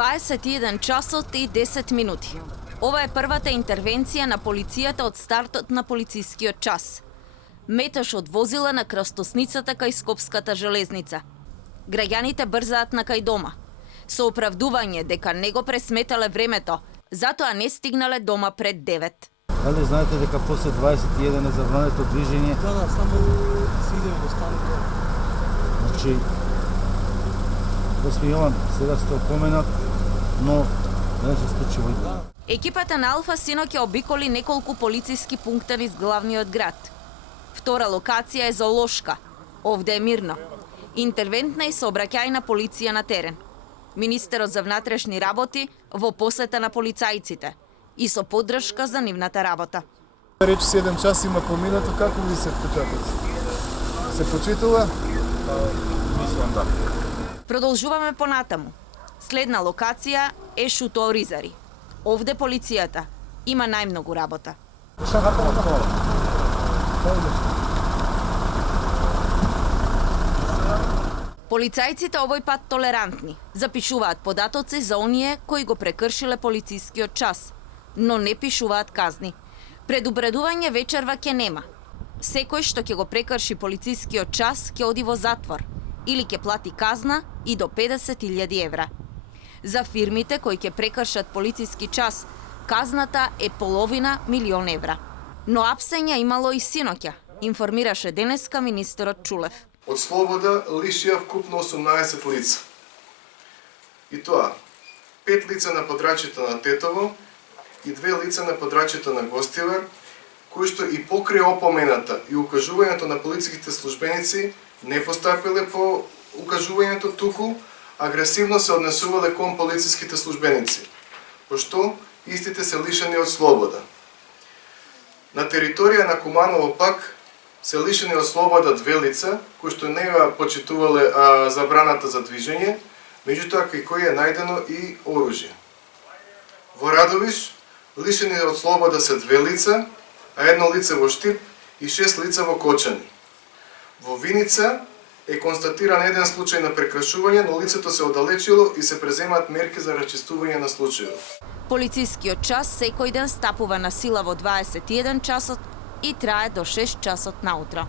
21 часот и 10 минути. Ова е првата интервенција на полицијата од стартот на полицискиот час. Метеж од возила на крстосницата кај Скопската железница. Граѓаните брзаат на кај дома, со оправдување дека не го пресметале времето, затоа не стигнале дома пред 9. Дали знаете дека после 21 е забрането движење? Да, само си идеме до станото. Значи, Господин Јован, сега сте опоменат, но не се случи во. Екипата на Алфа синоќа обиколи неколку полициски пункта низ главниот град. Втора локација е Зоолошка. Овде е мирно. Интервентна и сообраќајна полиција на терен. Министерот за внатрешни работи во посета на полицајците и со поддршка за нивната работа. Рече 7 часа има поминато, како ви се впечатоци? Се почитува? Мислам да. Продолжуваме понатаму. Следна локација е Шуто Оризари. Овде полицијата има најмногу работа. Полицајците овој пат толерантни, запишуваат податоци за оние кои го прекршиле полицискиот час, но не пишуваат казни. Предупредување вечерва ќе нема. Секој што ќе го прекрши полицискиот час ќе оди во затвор или ќе плати казна и до 50.000 евра. За фирмите кои ќе прекршат полициски час, казната е $500.000 евра. Но апсења имало и синоќа, информираше денеска министерот Чулев. Од слобода лишија вкупно 18 лица. И тоа, 5 лица на подрачјето на Тетово и 2 лица на подрачјето на Гостивар, кои што и покрај опомената и укажувањето на полициските службеници не постапиле по укажувањето, туку агресивно се однесувале кон полициските службеници, пошто истите се лишени од слобода. На територија на Куманово пак се лишени од слобода 2 лица, кои што не ја почитувале забраната за движење, меѓутоа кај кои е најдено и оружје. Во Радовиш лишени од слобода се 2 лица, а 1 лице во Штип и 6 лица во Кочани. Во Виница е констатиран еден случај на прекршување, но лицето се оддалечило и се преземаат мерки за расчистување на случајот. Полицискиот час секој ден стапува на сила во 21 часот и трае до 6 часот наутро.